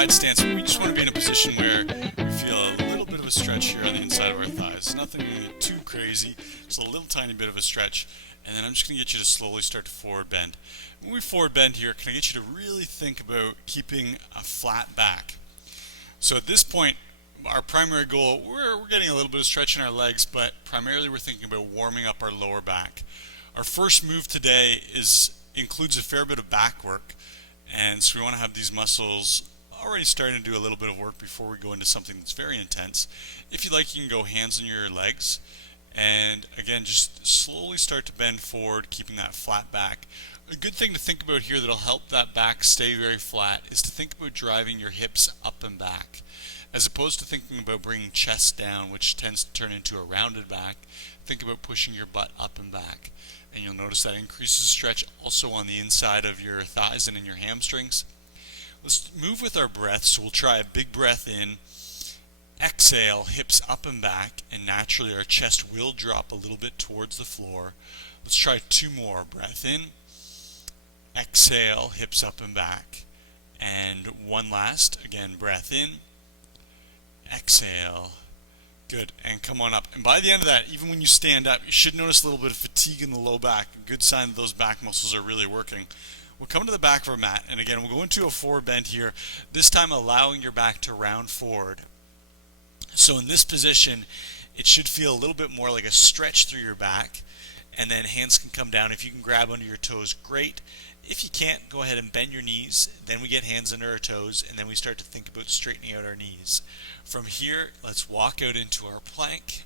wide stance. We just want to be in a position where we feel a little bit of a stretch here on the inside of our thighs. Nothing too crazy, just a little tiny bit of a stretch. And then I'm just going to get you to slowly start to forward bend. When we forward bend here, can I get you to really think about keeping a flat back? So at this point, our primary goal, we're getting a little bit of stretch in our legs, but primarily we're thinking about warming up our lower back. Our first move today includes a fair bit of back work, and so we want to have these muscles already starting to do a little bit of work before we go into something that's very intense. If you like, you can go hands on your legs, and again, just slowly start to bend forward, keeping that flat back. A good thing to think about here that'll help that back stay very flat is to think about driving your hips up and back, as opposed to thinking about bringing chest down, which tends to turn into a rounded back. Think about pushing your butt up and back, and you'll notice that increases stretch also on the inside of your thighs and in your hamstrings. Let's move with our breath, so we'll try a big breath in, exhale, hips up and back, and naturally our chest will drop a little bit towards the floor. Let's try two more. Breath in, exhale, hips up and back, and one last. Again, breath in, exhale. Good, and come on up. And by the end of that, even when you stand up, you should notice a little bit of fatigue in the low back. A good sign that those back muscles are really working. We'll come to the back of our mat, and again, we'll go into a forward bend here, this time allowing your back to round forward. So in this position, it should feel a little bit more like a stretch through your back, and then hands can come down. If you can grab under your toes, great. If you can't, go ahead and bend your knees. Then we get hands under our toes, and then we start to think about straightening out our knees. From here, let's walk out into our plank.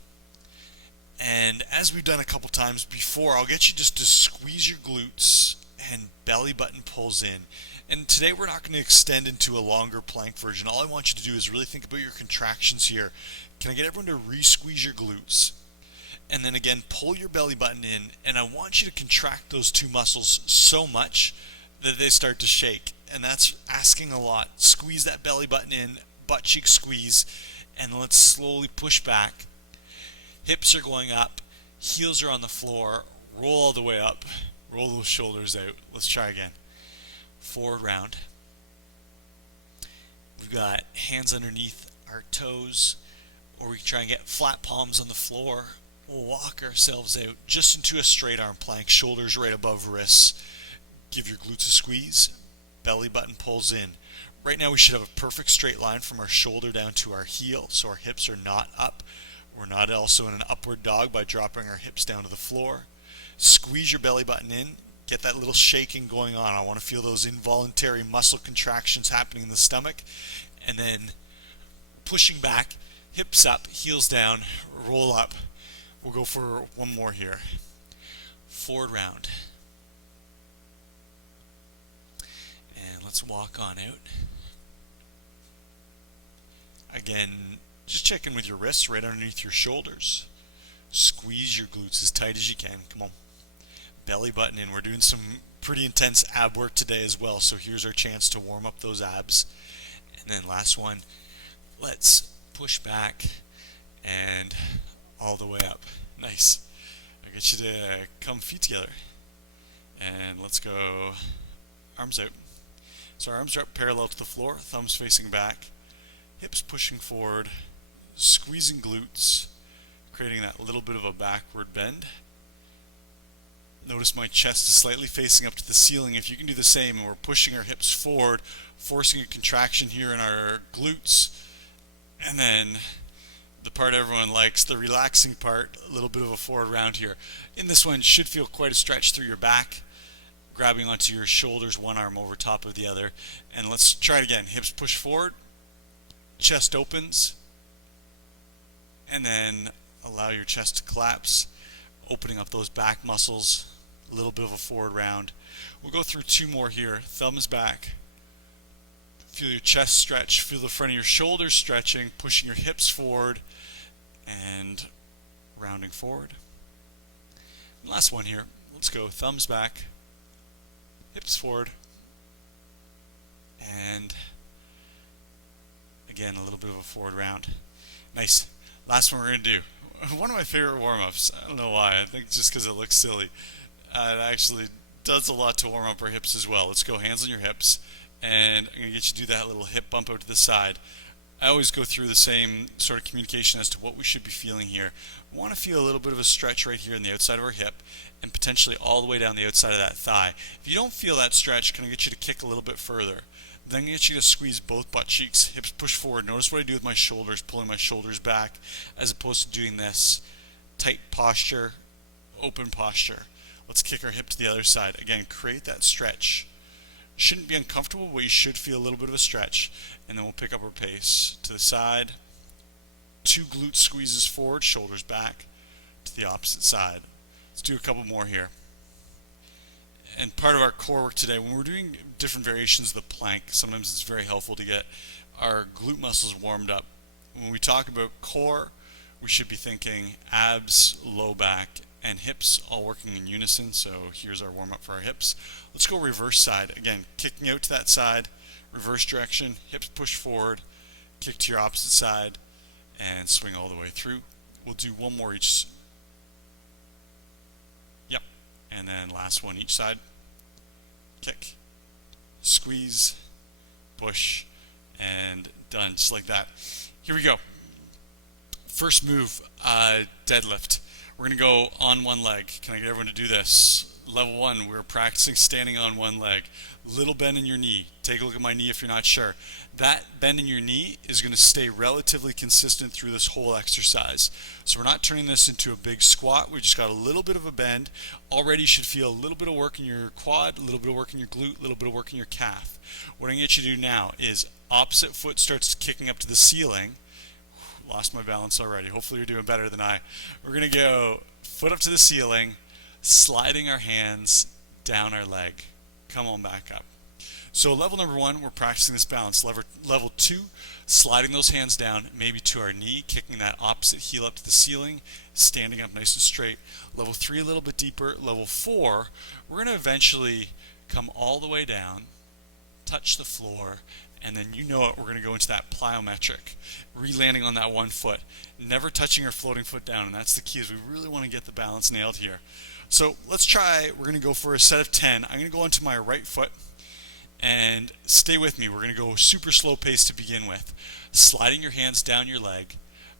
And as we've done a couple times before, I'll get you just to squeeze your glutes and belly button pulls in. And today we're not going to extend into a longer plank version. All I want you to do is really think about your contractions here. Can I get everyone to re-squeeze your glutes? And then again, pull your belly button in, and I want you to contract those two muscles so much that they start to shake. And that's asking a lot. Squeeze that belly button in, butt cheek squeeze, and let's slowly push back. Hips are going up, heels are on the floor, roll all the way up, roll those shoulders out. Let's try again. Forward round. We've got hands underneath our toes, or we can try and get flat palms on the floor. We'll walk ourselves out just into a straight arm plank, shoulders right above wrists. Give your glutes a squeeze, belly button pulls in. Right now we should have a perfect straight line from our shoulder down to our heel, so our hips are not up. We're not also in an upward dog by dropping our hips down to the floor. Squeeze your belly button in, get that little shaking going on. I want to feel those involuntary muscle contractions happening in the stomach. And then pushing back, hips up, heels down, roll up. We'll go for one more here. Forward round. And let's walk on out. Again, just check in with your wrists right underneath your shoulders. Squeeze your glutes as tight as you can. Come on. Belly button in. We're doing some pretty intense ab work today as well, so here's our chance to warm up those abs. And then last one, let's push back and all the way up. Nice. I get you to come feet together. And let's go arms out. So our arms are up parallel to the floor, thumbs facing back, hips pushing forward, squeezing glutes, creating that little bit of a backward bend. Notice my chest is slightly facing up to the ceiling. If you can do the same, and we're pushing our hips forward, forcing a contraction here in our glutes, and then the part everyone likes, the relaxing part, a little bit of a forward round here. In this one, you should feel quite a stretch through your back, grabbing onto your shoulders, one arm over top of the other. And let's try it again. Hips push forward, chest opens, and then allow your chest to collapse, opening up those back muscles, a little bit of a forward round. We'll go through two more here. Thumbs back. Feel your chest stretch, feel the front of your shoulders stretching, pushing your hips forward and rounding forward. And last one here. Let's go thumbs back, hips forward, and again a little bit of a forward round. Nice. Last one we're going to do. One of my favorite warm-ups. I don't know why. I think just because it looks silly. It actually does a lot to warm up our hips as well. Let's go hands on your hips. and I'm going to get you to do that little hip bump out to the side. I always go through the same sort of communication as to what we should be feeling here. We want to feel a little bit of a stretch right here on the outside of our hip and potentially all the way down the outside of that thigh. If you don't feel that stretch, can I get you to kick a little bit further? Then I'm going to get you to squeeze both butt cheeks, hips push forward. Notice what I do with my shoulders, pulling my shoulders back as opposed to doing this. Tight posture, open posture. Let's kick our hip to the other side. Again, create that stretch. Shouldn't be uncomfortable, but you should feel a little bit of a stretch. And then we'll pick up our pace to the side. 2 glute squeezes forward, shoulders back to the opposite side. Let's do a couple more here. And part of our core work today, when we're doing different variations of the plank, sometimes it's very helpful to get our glute muscles warmed up. When we talk about core, we should be thinking abs, low back, and hips all working in unison. So here's our warm up for our hips. Let's go reverse side. Again, kicking out to that side, reverse direction, hips push forward, kick to your opposite side, and swing all the way through. We'll do one more each. Yep. And then last one each side. Kick, squeeze, push, and done, just like that. Here we go. First move, deadlift. We're going to go on one leg. Can I get everyone to do this? Level 1, we're practicing standing on one leg. Little bend in your knee. Take a look at my knee if you're not sure. That bend in your knee is going to stay relatively consistent through this whole exercise. So we're not turning this into a big squat. We just got a little bit of a bend. Already you should feel a little bit of work in your quad, a little bit of work in your glute, a little bit of work in your calf. What I'm going to get you to do now is opposite foot starts kicking up to the ceiling. Lost my balance already. Hopefully you're doing better than I. We're going to go foot up to the ceiling, sliding our hands down our leg. Come on back up. So level number 1, we're practicing this balance. Level 2, sliding those hands down, maybe to our knee, kicking that opposite heel up to the ceiling, standing up nice and straight. Level 3, a little bit deeper. Level 4, we're going to eventually come all the way down, touch the floor, and then you know it, we're going to go into that plyometric, re-landing on that one foot, never touching our floating foot down, and that's the key, is we really want to get the balance nailed here. So let's try, we're going to go for a set of 10. I'm going to go onto my right foot, and stay with me. We're going to go super slow pace to begin with. Sliding your hands down your leg,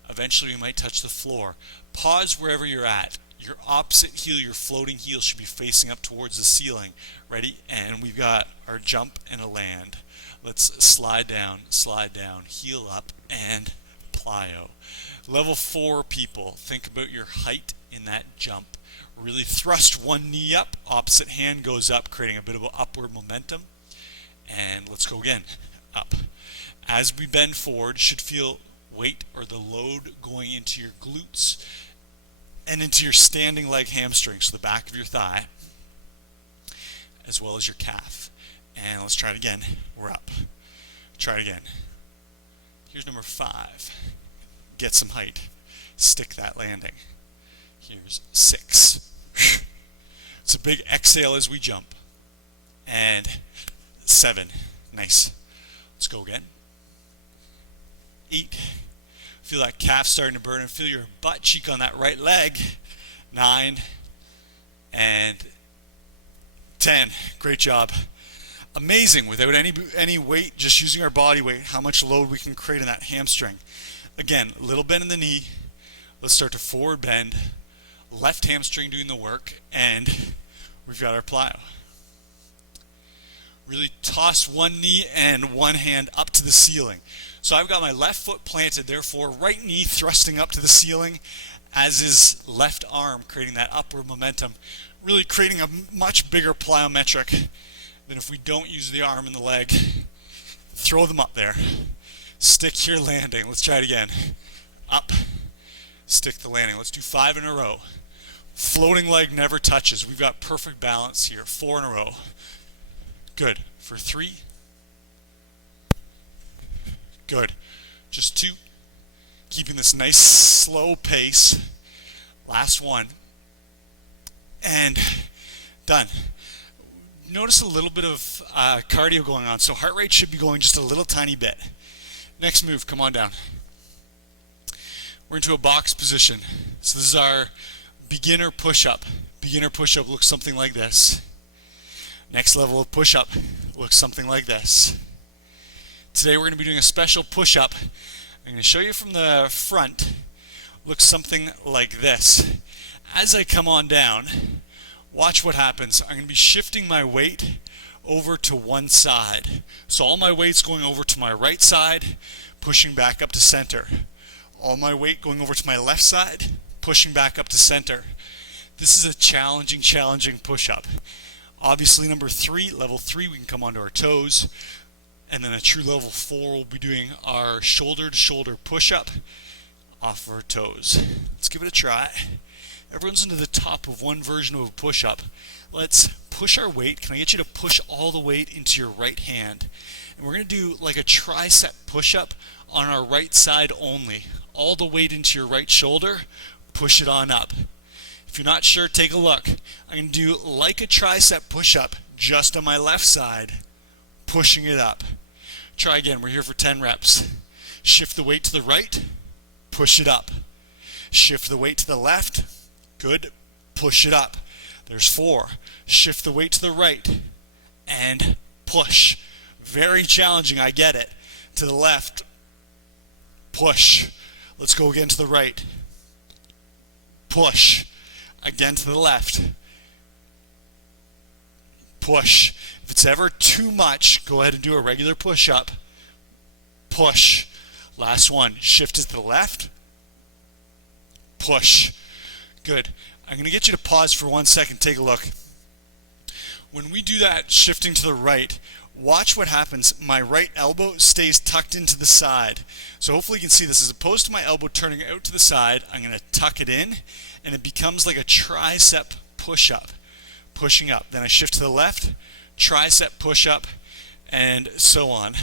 eventually you might touch the floor. Pause wherever you're at. Your opposite heel, your floating heel, should be facing up towards the ceiling. Ready? And we've got our jump and a land. Let's slide down, heel up, and plyo. Level 4 people, think about your height in that jump. Really thrust one knee up, opposite hand goes up, creating a bit of an upward momentum. And let's go again, up. As we bend forward, should feel weight or the load going into your glutes and into your standing leg hamstring, so the back of your thigh, as well as your calf. And let's try it again. We're up. Try it again. Here's number 5. Get some height. Stick that landing. Here's 6. It's a big exhale as we jump. And 7. Nice. Let's go again. 8. Feel that calf starting to burn and feel your butt cheek on that right leg. 9. And 10. Great job. Amazing, without any weight, just using our body weight, how much load we can create in that hamstring. Again, a little bend in the knee. Let's start to forward bend. Left hamstring doing the work, and we've got our plyo. Really toss one knee and one hand up to the ceiling. So I've got my left foot planted, therefore right knee thrusting up to the ceiling, as is left arm, creating that upward momentum, really creating a much bigger plyometric than if we don't use the arm and the leg. Throw them up there. Stick your landing. Let's try it again. Up. Stick the landing. Let's do 5 in a row. Floating leg never touches. We've got perfect balance here. 4 in a row. Good. For 3. Good. Just 2. Keeping this nice slow pace. Last one. And done. Notice a little bit of cardio going on, so heart rate should be going just a little tiny bit. Next move, come on down. We're into a box position. So this is our beginner push-up. Beginner push-up looks something like this. Next level of push-up. looks something like this. Today we're going to be doing a special push-up. I'm going to show you from the front. Looks something like this. As I come on down, watch what happens. I'm going to be shifting my weight over to one side. So all my weight's going over to my right side, pushing back up to center. All my weight going over to my left side, pushing back up to center. This is a challenging push-up. Obviously number 3, level 3, we can come onto our toes. And then a true level 4, we'll be doing our shoulder to shoulder push-up off of our toes. Let's give it a try. Everyone's into the top of one version of a push-up. Let's push our weight. Can I get you to push all the weight into your right hand? And we're going to do like a tricep push-up on our right side only. All the weight into your right shoulder, push it on up. If you're not sure, take a look. I'm going to do like a tricep push-up just on my left side, pushing it up. Try again. We're here for 10 reps. Shift the weight to the right, push it up. Shift the weight to the left, good, push it up. There's 4. Shift the weight to the right and push. Very challenging, I get it. To the left, push. Let's go again to the right. Push. Again to the left. Push. If it's ever too much, go ahead and do a regular push-up. Push. Last one. Shift it to the left. Push. Good. I'm going to get you to pause for 1 second. Take a look. When we do that, shifting to the right, watch what happens. My right elbow stays tucked into the side. So hopefully you can see this. As opposed to my elbow turning out to the side, I'm going to tuck it in, and it becomes like a tricep push-up. Pushing up. Then I shift to the left, tricep push-up, and so on.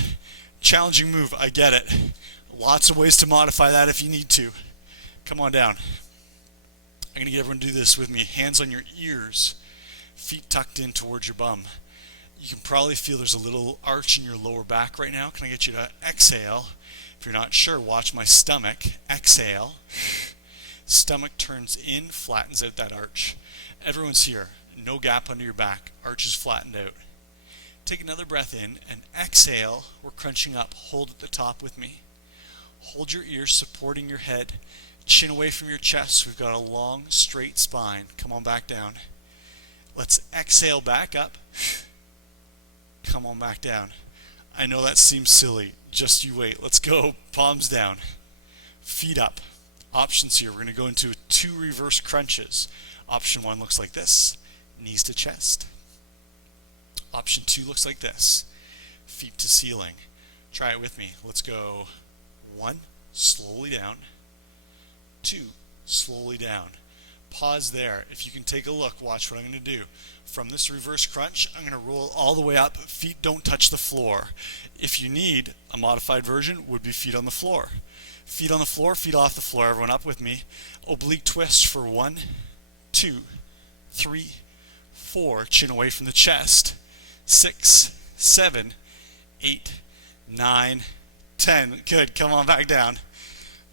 Challenging move, I get it. Lots of ways to modify that if you need to. Come on down. I'm going to get everyone to do this with me. Hands on your ears, feet tucked in towards your bum. You can probably feel there's a little arch in your lower back right now. Can I get you to exhale? If you're not sure, watch my stomach. Exhale. Stomach turns in, flattens out that arch. Everyone's here. No gap under your back. Arch is flattened out. Take another breath in and exhale. We're crunching up. Hold at the top with me. Hold your ears supporting your head. Chin away from your chest. We've got a long, straight spine. Come on back down. Let's exhale back up. Come on back down. I know that seems silly. Just you wait. Let's go. Palms down. Feet up. Options here. We're going to go into 2 reverse crunches. Option 1 looks like this. Knees to chest. Option 2 looks like this. Feet to ceiling. Try it with me. Let's go 1, slowly down. 2, slowly down. Pause there. If you can take a look, watch what I'm going to do. From this reverse crunch, I'm going to roll all the way up. Feet don't touch the floor. If you need a modified version, would be feet on the floor. Feet on the floor, feet off the floor. Everyone up with me. Oblique twist for 1, 2, 3, 4. Chin away from the chest. 6, 7, 8, 9, 10. Good. Come on back down.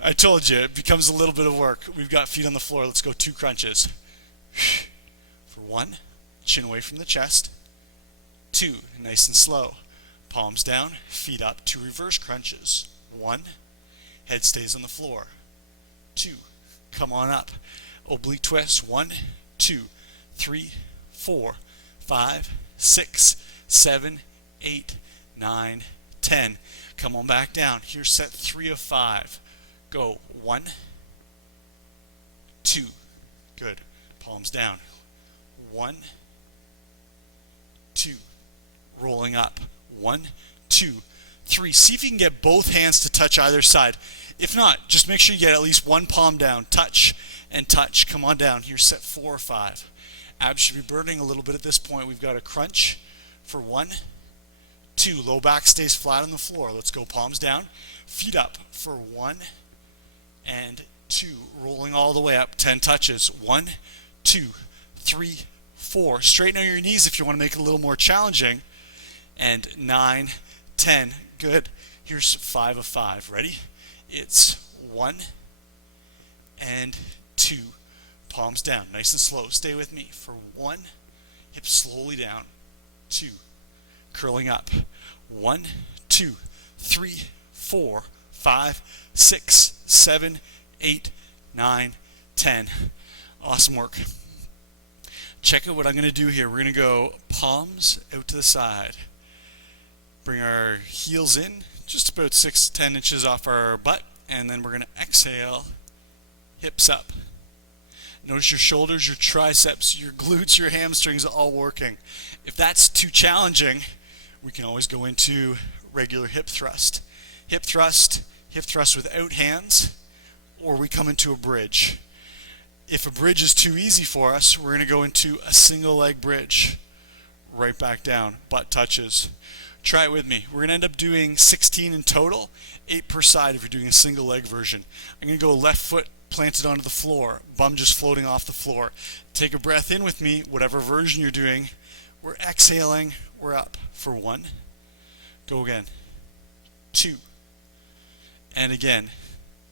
I told you, it becomes a little bit of work. We've got feet on the floor. Let's go 2 crunches. For 1, chin away from the chest. 2, nice and slow. Palms down, feet up. 2 reverse crunches. 1, head stays on the floor. 2, come on up. Oblique twist. 1, 2, 3, 4, 5, 6, 7, 8, 9, 10. Come on back down. Here's set 3 of 5. Go 1, 2, good. Palms down. 1, 2, rolling up. 1, 2, 3. See if you can get both hands to touch either side. If not, just make sure you get at least 1 palm down. Touch and touch. Come on down. Here's set 4 or 5. Abs should be burning a little bit at this point. We've got a crunch for 1, 2. Low back stays flat on the floor. Let's go palms down. Feet up for 1 and 2. Rolling all the way up. 10 touches. 1, 2, 3, 4. Straighten out your knees if you want to make it a little more challenging. And 9, 10. Good. Here's 5 of 5. Ready? It's 1 and 2. Palms down. Nice and slow. Stay with me for 1. Hips slowly down. 2. curling up. 1, 2, 3, 4, 5, 6, 7, 8, 9, 10. Awesome work. Check out what I'm going to do here. We're going to go palms out to the side. Bring our heels in, just about 6 to 10 inches off our butt, and then we're going to exhale, hips up. Notice your shoulders, your triceps, your glutes, your hamstrings all working. If that's too challenging, we can always go into regular hip thrust. Hip thrust without hands, or we come into a bridge. If a bridge is too easy for us, we're going to go into a single leg bridge. Right back down, butt touches. Try it with me. We're going to end up doing 16 in total, 8 per side if you're doing a single leg version. I'm going to go left foot planted onto the floor, bum just floating off the floor. Take a breath in with me, whatever version you're doing. We're exhaling, we're up for 1. Go again. 2. And again.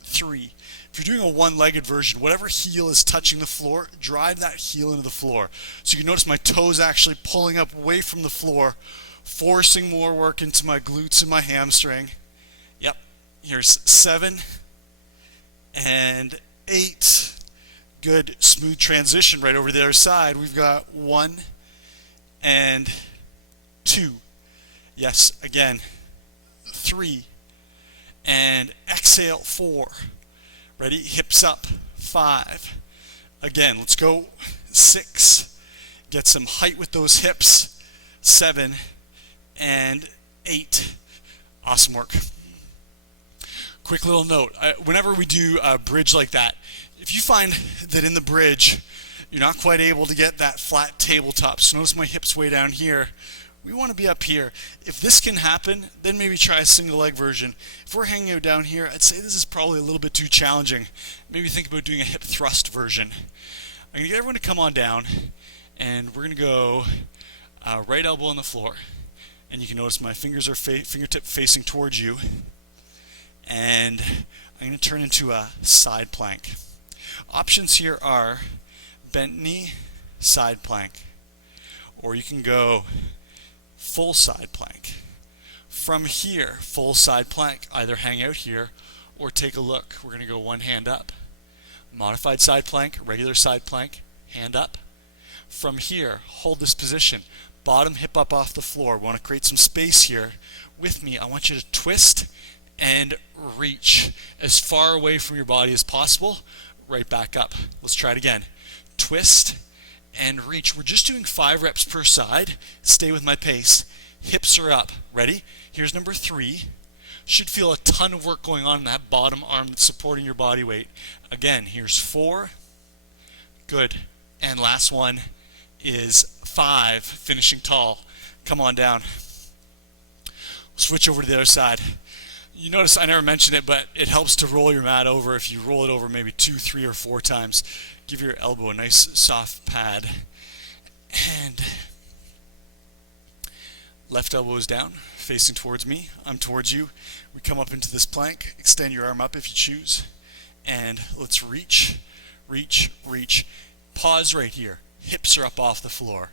3. If you're doing a one-legged version, whatever heel is touching the floor, drive that heel into the floor. So you can notice my toes actually pulling up away from the floor, forcing more work into my glutes and my hamstring. Yep. Here's 7 and 8. Good, smooth transition right over the other side. We've got 1 and 2. Yes, again. 3 and exhale, 4. Ready? Hips up, 5. Again, let's go. 6. Get some height with those hips. 7 and 8. Awesome work. Quick little note. Whenever we do a bridge like that, if you find that in the bridge you're not quite able to get that flat tabletop, so notice my hips way down here, we want to be up here. If this can happen, then maybe try a single leg version. If we're hanging out down here, I'd say this is probably a little bit too challenging. Maybe think about doing a hip thrust version. I'm going to get everyone to come on down, and we're going to go right elbow on the floor. And you can notice my fingers are fingertip facing towards you. And I'm going to turn into a side plank. Options here are bent knee, side plank. Or you can go full side plank. From here, full side plank, either hang out here or take a look. We're going to go one hand up. Modified side plank, regular side plank, hand up. From here, hold this position. Bottom hip up off the floor. We want to create some space here. With me, I want you to twist and reach as far away from your body as possible. Right back up. Let's try it again. Twist and reach. We're just doing 5 reps per side. Stay with my pace. Hips are up. Ready? Here's number 3. Should feel a ton of work going on in that bottom arm that's supporting your body weight. Again, here's 4. Good. And last one is 5, finishing tall. Come on down. Switch over to the other side. You notice I never mentioned it, but it helps to roll your mat over. If you roll it over maybe 2, 3, or 4 times, give your elbow a nice soft pad. And left elbow is down, facing towards me. I'm towards you. We come up into this plank. Extend your arm up if you choose. And let's reach, reach, reach. Pause right here. Hips are up off the floor.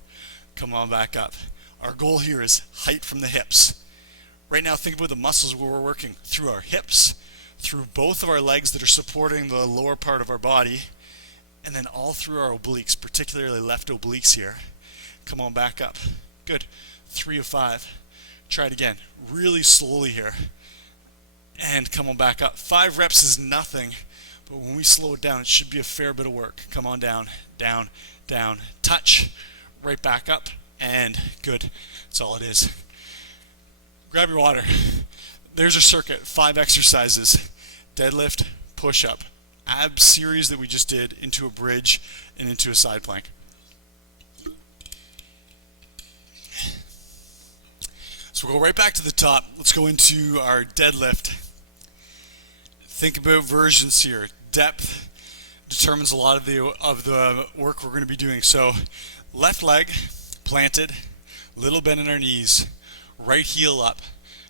Come on back up. Our goal here is height from the hips. Right now, think about the muscles where we're working through our hips, through both of our legs that are supporting the lower part of our body, and then all through our obliques, particularly left obliques here. Come on back up. Good. 3 of 5. Try it again. Really slowly here. And come on back up. 5 reps is nothing, but when we slow it down, it should be a fair bit of work. Come on down, down, down. Touch. Right back up. And good. That's all it is. Grab your water. There's our circuit. 5 exercises. Deadlift, push-up. Ab series that we just did into a bridge and into a side plank. So we'll go right back to the top. Let's go into our deadlift. Think about versions here. Depth determines a lot of the work we're going to be doing. So left leg planted, little bend in our knees. Right heel up.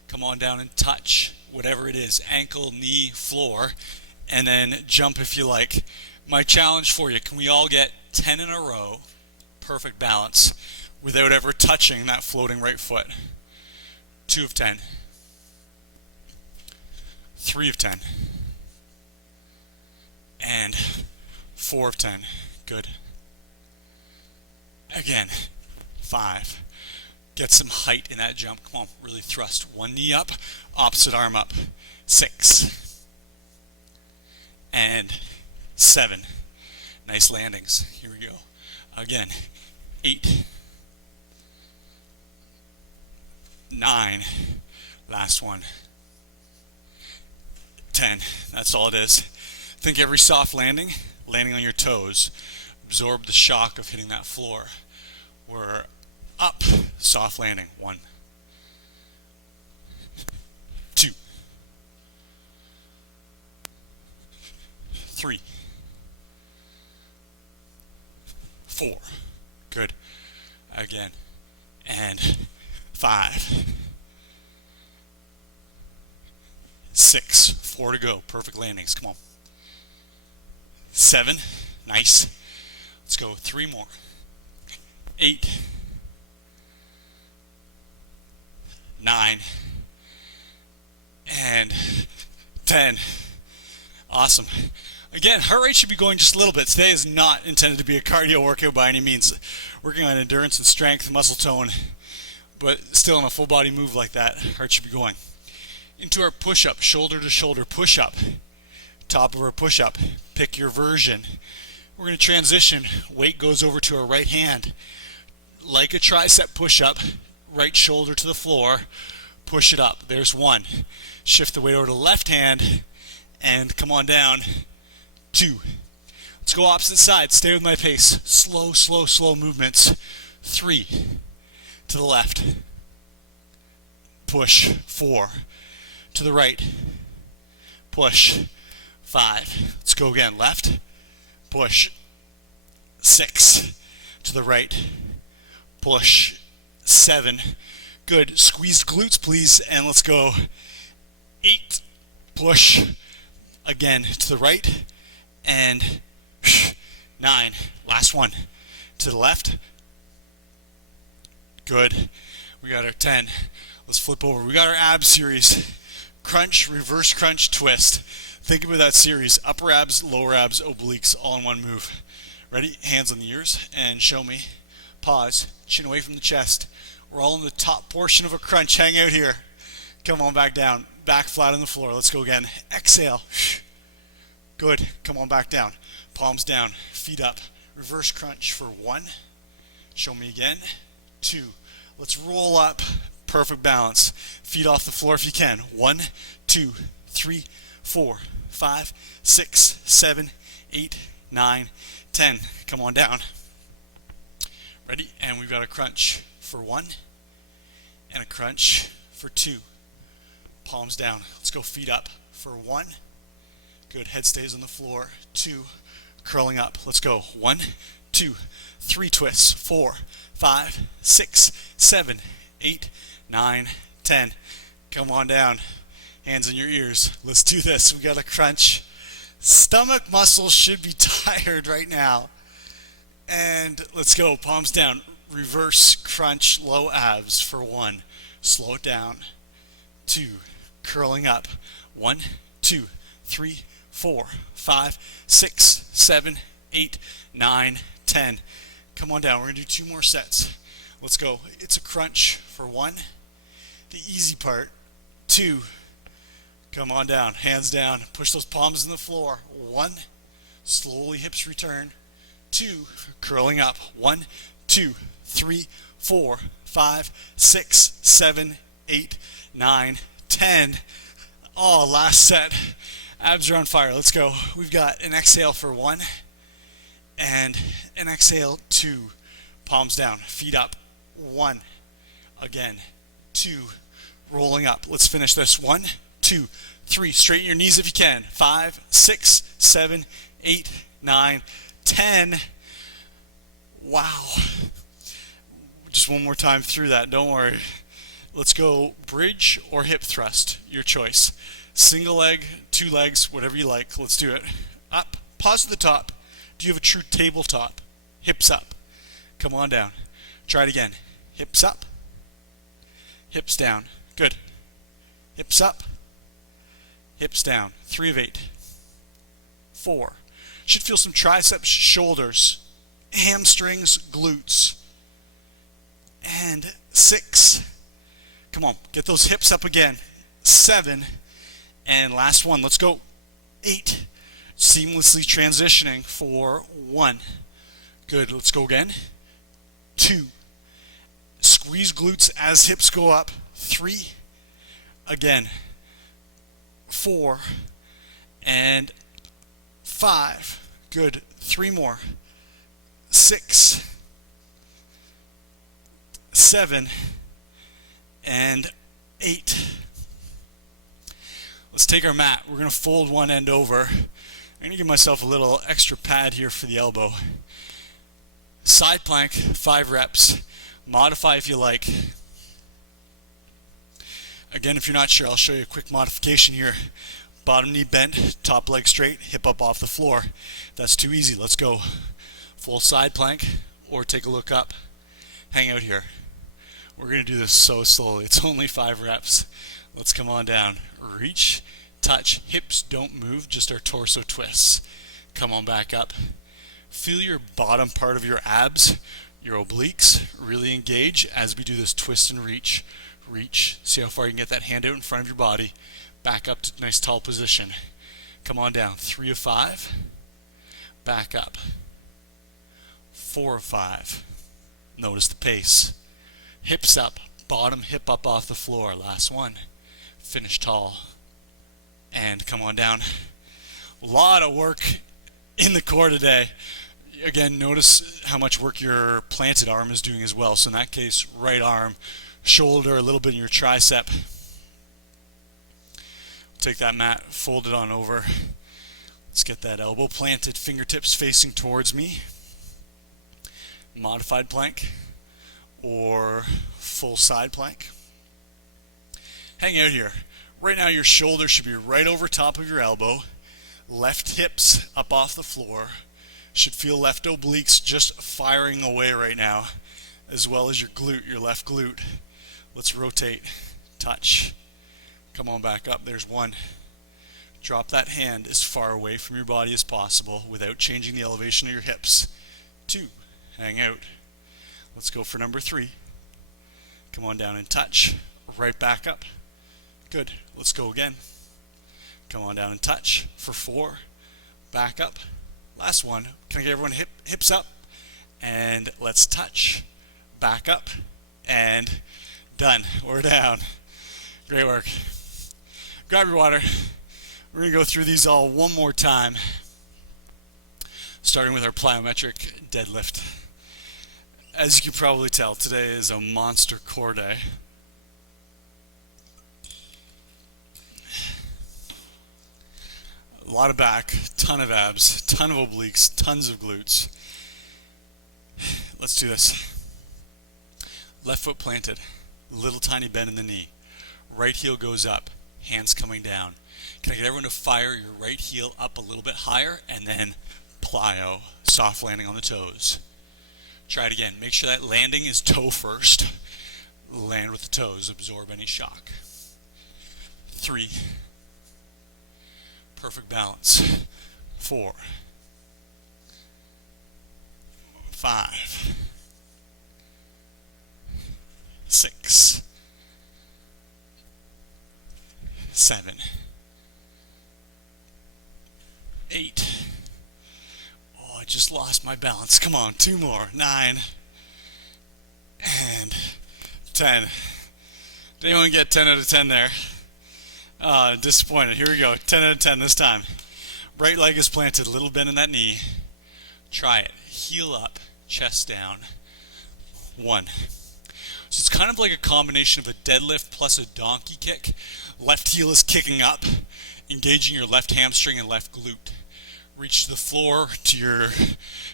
Come on down and touch whatever it is, ankle, knee, floor, and then jump if you like. My challenge for you, can we all get 10 in a row, perfect balance, without ever touching that floating right foot? 2 of 10, 3 of 10, and 4 of 10. Good. Again, 5. Get some height in that jump. Come on, really thrust. One knee up, opposite arm up. 6. And 7. Nice landings. Here we go. Again, 8. 9. Last one. 10. That's all it is. Think every soft landing on your toes. Absorb the shock of hitting that floor. We're up, soft landing. 1, 2, 3, 4. Good. Again. And 5, 6. 4 to go. Perfect landings. Come on. 7. Nice. Let's go 3 more. 8, 9, and 10. Awesome. Again, heart rate should be going just a little bit. Today is not intended to be a cardio workout by any means. Working on endurance and strength, muscle tone, but still in a full body move like that, heart should be going. Into our push-up, shoulder to shoulder push-up. Top of our push-up, pick your version. We're going to transition. Weight goes over to our right hand. Like a tricep push-up, right shoulder to the floor, push it up. There's 1. Shift the weight over to the left hand, and come on down. 2. Let's go opposite side. Stay with my pace. Slow, slow, slow movements. 3. To the left. Push. 4. To the right. Push. 5. Let's go again. Left. Push. 6. To the right. Push. 7. Good. Squeeze glutes, please. And let's go. 8. Push. Again to the right. And 9. Last one. To the left. Good. We got our 10. Let's flip over. We got our abs series. Crunch, reverse crunch, twist. Think about that series. Upper abs, lower abs, obliques, all in one move. Ready? Hands on the ears and show me. Pause. Chin away from the chest. We're all in the top portion of a crunch. Hang out here. Come on back down. Back flat on the floor. Let's go again. Exhale. Good. Come on back down. Palms down. Feet up. Reverse crunch for 1. Show me again. 2. Let's roll up. Perfect balance. Feet off the floor if you can. 1, 2, 3, 4, 5, 6, 7, 8, 9, 10. Come on down. Ready? And we've got a crunch for 1 and a crunch for 2. Palms down. Let's go feet up for 1. Good. Head stays on the floor. 2. Curling up. Let's go. 1, 2, 3 twists. 4, 5, 6, 7, 8, 9, 10. Come on down. Hands in your ears. Let's do this. We got a crunch. Stomach muscles should be tired right now. And let's go. Palms down. Reverse crunch, low abs for 1. Slow it down. 2. Curling up. 1, 2, 3, 4, 5, 6, 7, 8, 9, 10. Come on down. We're going to do 2 more sets. Let's go. It's a crunch for 1. The easy part. 2. Come on down. Hands down. Push those palms in the floor. 1. Slowly hips return. 2. Curling up. 1, 2, 3, 4, 5, 6, 7, 8, 9, 10. Oh, last set. Abs are on fire. Let's go. We've got an exhale for 1 and an exhale 2. Palms down. Feet up. 1. Again. 2. Rolling up. Let's finish this. 1, 2, 3. Straighten your knees if you can. 5, 6, 7, 8, 9, 10. Wow. Just one more time through that. Don't worry. Let's go bridge or hip thrust. Your choice. Single leg, 2 legs, whatever you like. Let's do it. Up. Pause at the top. Do you have a true tabletop? Hips up. Come on down. Try it again. Hips up. Hips down. Good. Hips up, hips down. 3 of 8. 4. Should feel some triceps, shoulders, hamstrings, glutes. And 6. Come on, get those hips up again. 7. And last one, let's go. 8. Seamlessly transitioning for 1. Good, let's go again. 2. Squeeze glutes as hips go up. 3. Again. 4. And 5. Good. 3 more. 6. 7. And 8. Let's take our mat. We're going to fold one end over. I'm going to give myself a little extra pad here for the elbow. Side plank, 5 reps. Modify if you like. Again, if you're not sure, I'll show you a quick modification here. Bottom knee bent, top leg straight, hip up off the floor. If that's too easy, let's go full side plank or take a look up. Hang out here. We're going to do this so slowly. It's only 5 reps. Let's come on down. Reach, touch, hips don't move, just our torso twists. Come on back up. Feel your bottom part of your abs, your obliques, really engage as we do this twist and reach. Reach, see how far you can get that hand out in front of your body. Back up to a nice tall position. Come on down. 3 of 5. Back up. 4 of 5. Notice the pace. Hips up, bottom hip up off the floor. Last one. Finish tall. And come on down. A lot of work in the core today. Again, notice how much work your planted arm is doing as well. So in that case, right arm, shoulder, a little bit in your tricep. Take that mat, fold it on over. Let's get that elbow planted, fingertips facing towards me. Modified plank or full side plank. Hang out here. Right now your shoulder should be right over top of your elbow. Left hips up off the floor. Should feel left obliques just firing away right now, as well as your glute, your left glute. Let's rotate, touch. Come on back up. There's 1. Drop that hand as far away from your body as possible without changing the elevation of your hips. 2. Hang out. Let's go for number 3. Come on down and touch. Right back up. Good. Let's go again. Come on down and touch for 4. Back up. Last one. Can I get everyone hips up? And let's touch. Back up. And done. We're down. Great work. Grab your water. We're going to go through these all one more time, starting with our plyometric deadlift. As you can probably tell, today is a monster core day. A lot of back, ton of abs, ton of obliques, tons of glutes. Let's do this. Left foot planted, little tiny bend in the knee. Right heel goes up, hands coming down. Can I get everyone to fire your right heel up a little bit higher and then plyo, soft landing on the toes. Try it again. Make sure that landing is toe first. Land with the toes, absorb any shock. 3. Perfect balance. 4. 5. 6. 7. 8. Oh, I just lost my balance. Come on, 2 more. 9. And 10. Did anyone get 10 out of 10 there? Disappointed. Here we go. 10 out of 10 this time. Right leg is planted, a little bend in that knee. Try it. Heel up, chest down. 1. So it's kind of like a combination of a deadlift plus a donkey kick. Left heel is kicking up, engaging your left hamstring and left glute. Reach to the floor, to your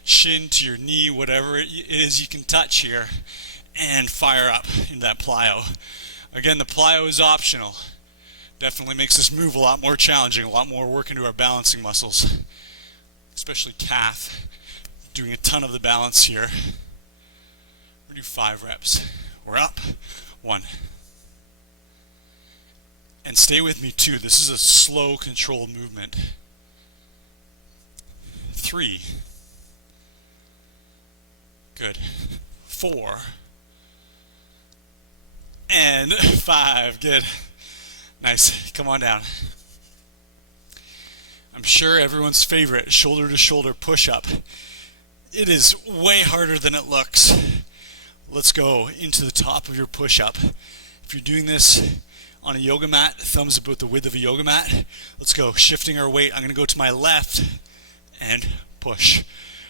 shin, to your knee, whatever it is you can touch here, and fire up in that plyo. Again, the plyo is optional. Definitely makes this move a lot more challenging, a lot more work into our balancing muscles, especially calf. Doing a ton of the balance here. We're going to do 5 reps. We're up. 1. And stay with me too. This is a slow, controlled movement. 3. Good. 4. And 5. Good. Nice. Come on down. I'm sure everyone's favorite shoulder to shoulder push-up. It is way harder than it looks. Let's go into the top of your push-up. If you're doing this on a yoga mat, thumbs about the width of a yoga mat. Let's go. Shifting our weight. I'm going to go to my left and push.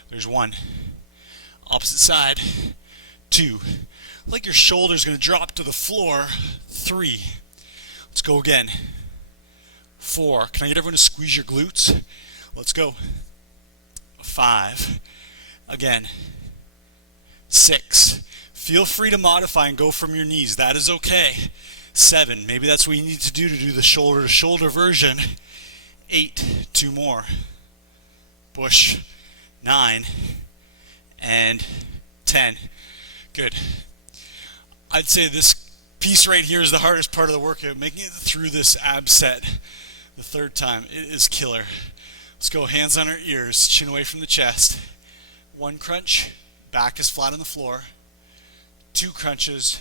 There's 1. Opposite side. 2. Like your shoulder's going to drop to the floor. 3. Let's go again. 4. Can I get everyone to squeeze your glutes? Let's go. 5. Again. 6. Feel free to modify and go from your knees. That is okay. 7. Maybe that's what you need to do the shoulder to shoulder version. 8. 2 more. Push. 9. And 10. Good. I'd say this piece right here is the hardest part of the workout. Making it through this ab set the 3rd time. It is killer. Let's go. Hands on our ears. Chin away from the chest. 1 crunch. Back is flat on the floor. 2 crunches.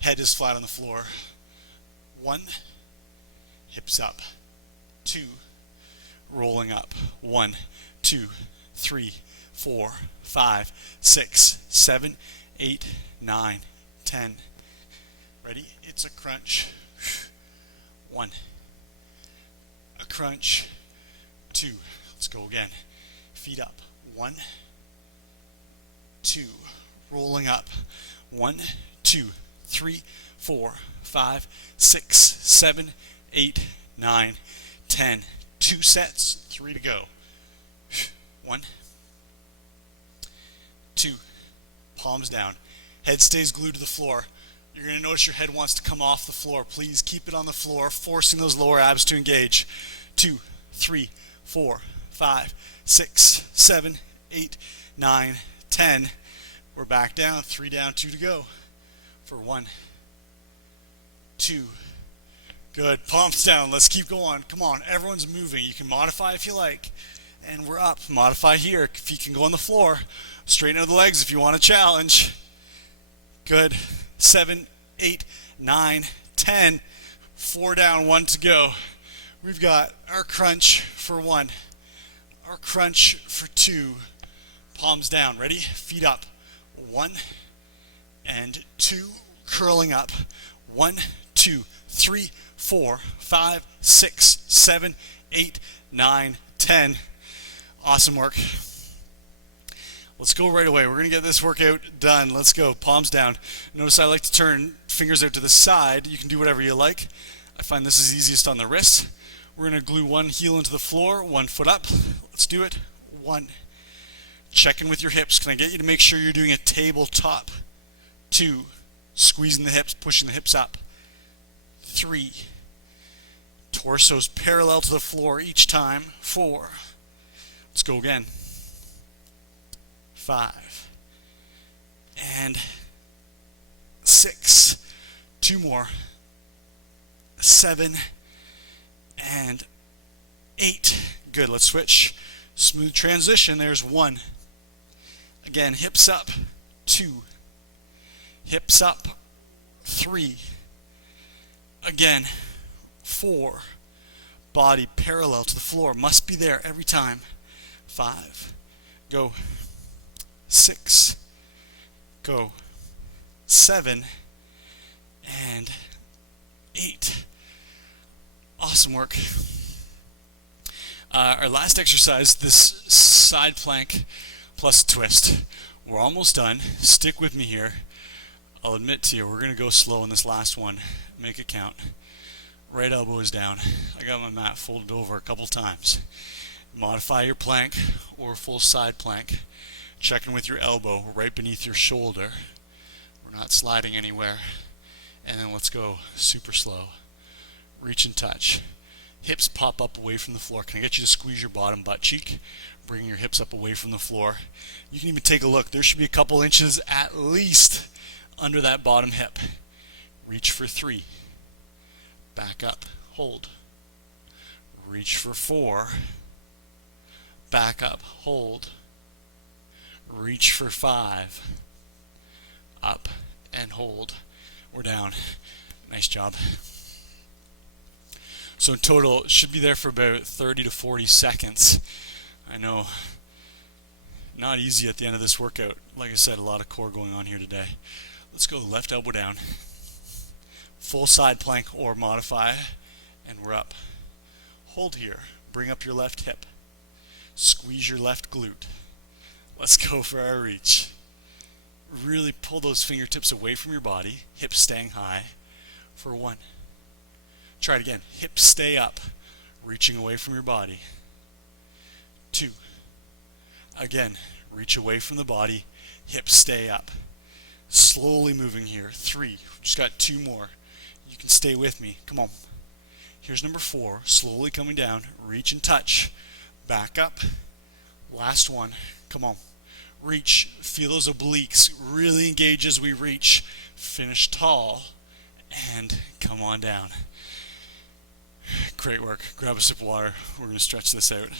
Head is flat on the floor. 1. Hips up. 2. Rolling up. 1, 2, 3, 4, 5, 6, 7, 8, 9, 10. Ready? It's a crunch. 1. A crunch. 2. Let's go again. Feet up. 1, 2. Rolling up. 1, 2, 3, 4, 5, 6, 7, 8, 9, 10. 2 sets. 3 to go. 1, 2. Palms down. Head stays glued to the floor. You're going to notice your head wants to come off the floor. Please keep it on the floor, forcing those lower abs to engage. 2, 3, 4, 5, 6, 7, 8, 9, 10. We're back down. 3 down, 2 to go. For 1, 2. Good. Palms down. Let's keep going. Come on. Everyone's moving. You can modify if you like. And we're up. Modify here. Feet can go on the floor. Straighten out the legs if you want a challenge. Good. 7, 8, 9, 10. 4 down, 1 to go. We've got our crunch for 1. Our crunch for 2. Palms down. Ready? Feet up. 1 and 2. Curling up. 1, 2, 3, 4, 5, 6, 7, 8, 9, 10. Awesome work. Let's go right away. We're going to get this workout done. Let's go. Palms down. Notice I like to turn fingers out to the side. You can do whatever you like. I find this is easiest on the wrist. We're going to glue 1 heel into the floor, 1 foot up. Let's do it. 1. Check in with your hips. Can I get you to make sure you're doing a tabletop? 2. Squeezing the hips, pushing the hips up. 3. Torso's parallel to the floor each time. 4. Let's go again. 5. And 6. 2 more. 7. And 8. Good. Let's switch. Smooth transition. There's 1. Again, hips up. 2. Hips up. 3. Again. 4. Body parallel to the floor. Must be there every time. 5. Go. 6. Go. 7. And 8. Awesome work. Our last exercise, this side plank plus twist. We're almost done. Stick with me here. I'll admit to you, we're going to go slow in this last one. Make it count. Right elbow is down. I got my mat folded over a couple times. Modify your plank or full side plank. Check in with your elbow right beneath your shoulder. We're not sliding anywhere. And then let's go super slow. Reach and touch. Hips pop up away from the floor. Can I get you to squeeze your bottom butt cheek? Bring your hips up away from the floor. You can even take a look. There should be a couple inches at least under that bottom hip. Reach for 3. back up, hold, reach for 4, back up, hold, reach for 5, up and hold. We're down. Nice job. So in total, it should be there for about 30 to 40 seconds. I know, not easy at the end of this workout. Like I said, a lot of core going on here today. Let's go left elbow down. Full side plank or modify, and we're up. Hold here. Bring up your left hip. Squeeze your left glute. Let's go for our reach. Really pull those fingertips away from your body, hips staying high, for 1. Try it again. Hips stay up, reaching away from your body. 2. Again, reach away from the body, hips stay up. Slowly moving here. 3. We just got 2 more. You can stay with me. Come on. Here's number 4. Slowly coming down. Reach and touch. Back up. Last one. Come on. Reach. Feel those obliques. Really engage as we reach. Finish tall. And come on down. Great work. Grab a sip of water. We're going to stretch this out.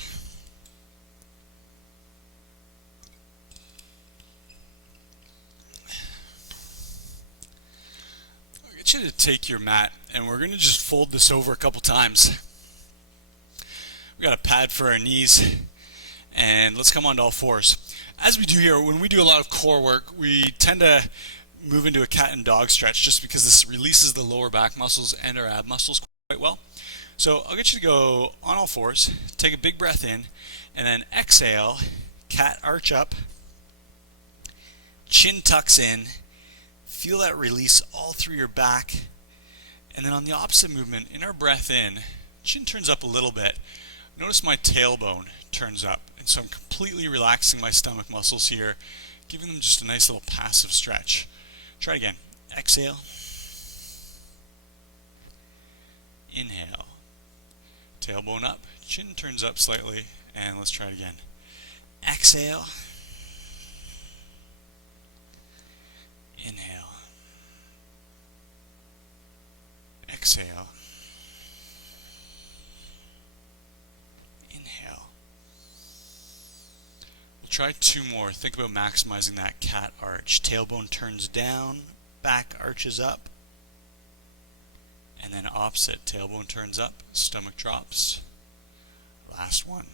I'll get you to take your mat, and we're going to just fold this over a couple times. We've got a pad for our knees, and let's come onto all fours. As we do here, when we do a lot of core work, we tend to move into a cat and dog stretch just because this releases the lower back muscles and our ab muscles quite well. So I'll get you to go on all fours, take a big breath in, and then exhale, cat arch up, chin tucks in, feel that release all through your back, and then on the opposite movement, in our breath in, chin turns up a little bit. Notice my tailbone turns up, and so I'm completely relaxing my stomach muscles here, giving them just a nice little passive stretch. Try it again. Exhale, inhale. Tailbone up, chin turns up slightly, and let's try it again. Exhale, inhale, exhale, inhale. We'll try 2 more. Think about maximizing that cat arch. Tailbone turns down, back arches up, and then opposite, tailbone turns up, stomach drops. Last one.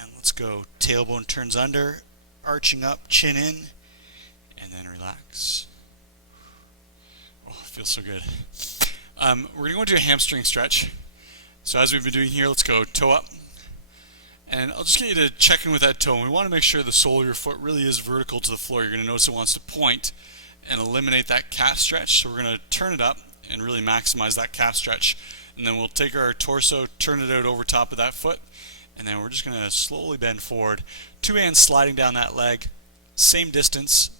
And let's go. Tailbone turns under, arching up, chin in, and then relax. Oh, it feels so good. We're going to go into a hamstring stretch. So as we've been doing here, let's go toe up. And I'll just get you to check in with that toe. And we want to make sure the sole of your foot really is vertical to the floor. You're going to notice it wants to point and eliminate that calf stretch. So we're going to turn it up and really maximize that calf stretch. And then we'll take our torso, turn it out over top of that foot, and then we're just going to slowly bend forward. 2 hands sliding down that leg, same distance.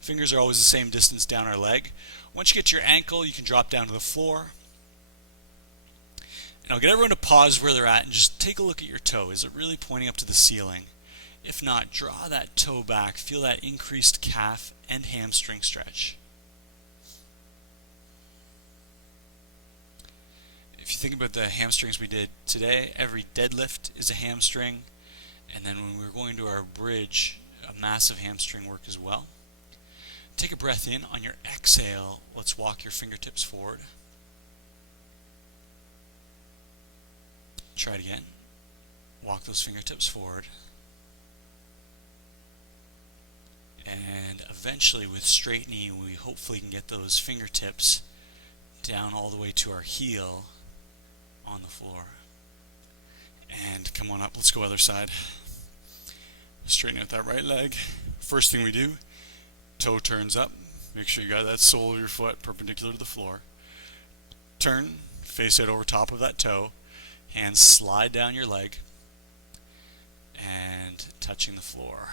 Fingers are always the same distance down our leg. Once you get to your ankle, you can drop down to the floor. And I'll get everyone to pause where they're at and just take a look at your toe. Is it really pointing up to the ceiling? If not, draw that toe back. Feel that increased calf and hamstring stretch. If you think about the hamstrings we did today, every deadlift is a hamstring, and then when we're going to our bridge, a massive hamstring work as well. Take a breath in. On your exhale, let's walk your fingertips forward. Try it again. Walk those fingertips forward. And eventually with straight knee, we hopefully can get those fingertips down all the way to our heel on the floor. And come on up, let's go other side. Straighten out that right leg. First thing we do, toe turns up. Make sure you got that sole of your foot perpendicular to the floor. Turn, face out over top of that toe. Hands slide down your leg and touching the floor.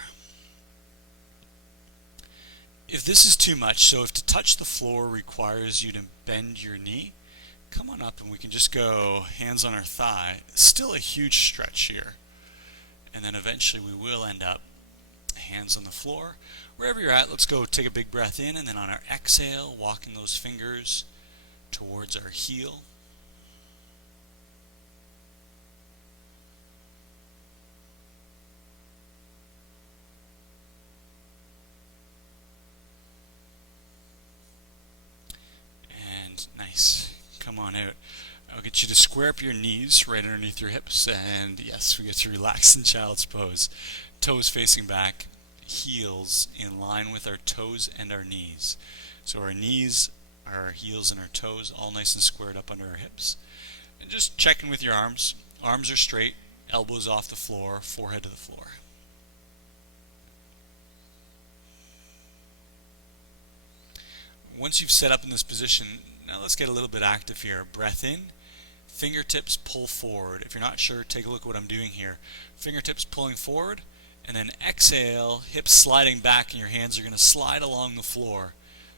If this is too much, so if to touch the floor requires you to bend your knee, come on up and we can just go hands on our thigh. Still a huge stretch here. And then eventually we will end up hands on the floor. Wherever you're at, let's go take a big breath in, and then on our exhale, walking those fingers towards our heel. come on out. I'll get you to square up your knees right underneath your hips, and yes, we get to relax in child's pose. Toes facing back, heels in line with our toes and our knees. So our knees, our heels, and our toes all nice and squared up under our hips. And just checking with your arms. Arms are straight, elbows off the floor, forehead to the floor. Once you've set up in this position, now let's get a little bit active here. Breath in, fingertips pull forward. If you're not sure, take a look at what I'm doing here. Fingertips pulling forward, and then exhale, hips sliding back, and your hands are going to slide along the floor.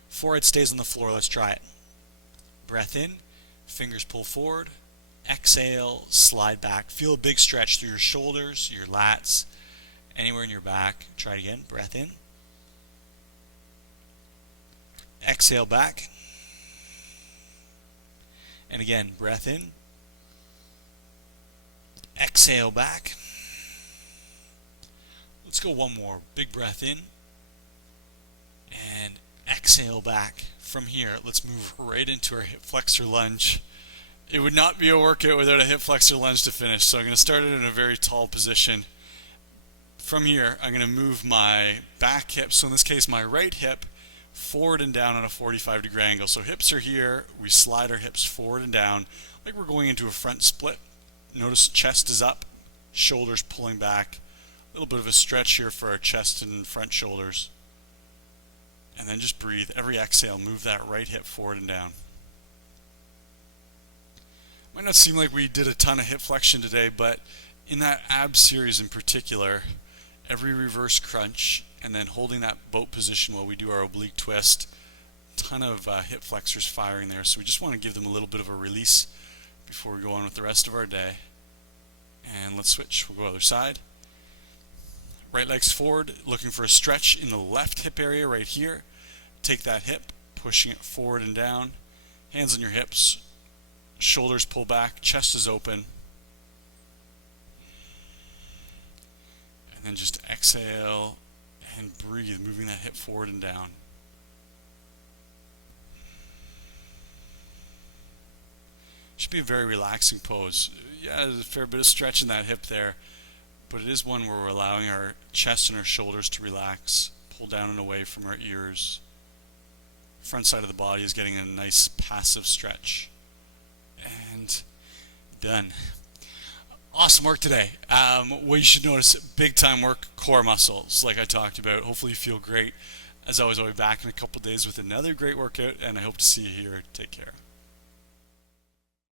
Forehead stays on the floor. Let's try it. Breath in, fingers pull forward, exhale, slide back. Feel a big stretch through your shoulders, your lats, anywhere in your back. Try it again. Breath in, exhale back, and again, breath in, exhale back. Let's go one more. Big breath in, and exhale back. From here, let's move right into our hip flexor lunge. It would not be a workout without a hip flexor lunge to finish, so I'm going to start it in a very tall position. From here, I'm going to move my back hip, so in this case my right hip, forward and down on a 45-degree angle. So hips are here, we slide our hips forward and down like we're going into a front split. Notice chest is up, shoulders pulling back. A little bit of a stretch here for our chest and front shoulders. And then just breathe. Every exhale, move that right hip forward and down. Might not seem like we did a ton of hip flexion today, but in that abs series in particular, every reverse crunch and then holding that boat position while we do our oblique twist, ton of hip flexors firing there. So we just want to give them a little bit of a release before we go on with the rest of our day. And let's switch. We'll go other side. Right leg's forward, looking for a stretch in the left hip area right here. Take that hip, pushing it forward and down. Hands on your hips, shoulders pull back, chest is open. And then just exhale and breathe, moving that hip forward and down. Should be a very relaxing pose. Yeah, there's a fair bit of stretch in that hip there, but it is one where we're allowing our chest and our shoulders to relax, pull down and away from our ears. Front side of the body is getting a nice passive stretch. And done. Awesome work today. What you should notice, big time work, core muscles, like I talked about. Hopefully you feel great. As always, I'll be back in a couple days with another great workout, and I hope to see you here. Take care.